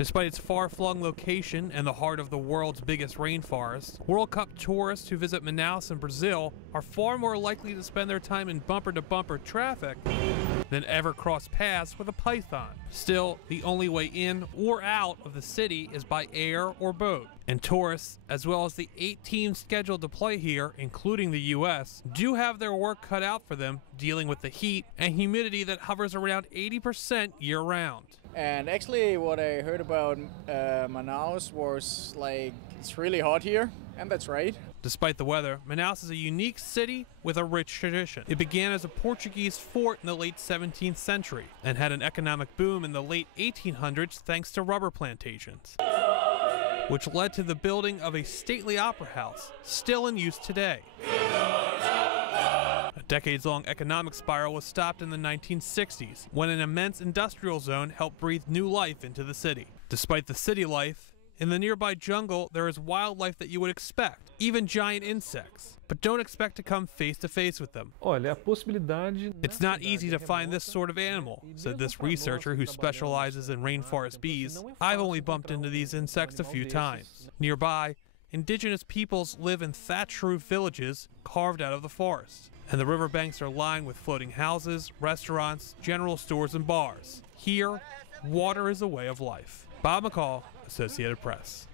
Despite its far-flung location and the heart of the world's biggest rainforest, World Cup tourists who visit Manaus in Brazil are far more likely to spend their time in bumper-to-bumper traffic than ever cross paths with a python. Still, the only way in or out of the city is by air or boat. And tourists, as well as the 8 teams scheduled to play here, including the US, do have their work cut out for them dealing with the heat and humidity that hovers around 80% year-round. And actually what I heard about Manaus was like, it's really hot here, and that's right. Despite the weather, Manaus is a unique city with a rich tradition. It began as a Portuguese fort in the late 17th century and had an economic boom in the late 1800s thanks to rubber plantations, which led to the building of a stately opera house, still in use today. A decades-long economic spiral was stopped in the 1960s when an immense industrial zone helped breathe new life into the city. Despite the city life, in the nearby jungle there is wildlife that you would expect, even giant insects. But don't expect to come face-to-face with them. It's not easy to find this sort of animal, said this researcher who specializes in rainforest bees. I've only bumped into these insects a few times. Nearby, indigenous peoples live in thatched roof villages carved out of the forest. And the riverbanks are lined with floating houses, restaurants, general stores, and bars. Here, water is a way of life. Bob McCall, Associated Press.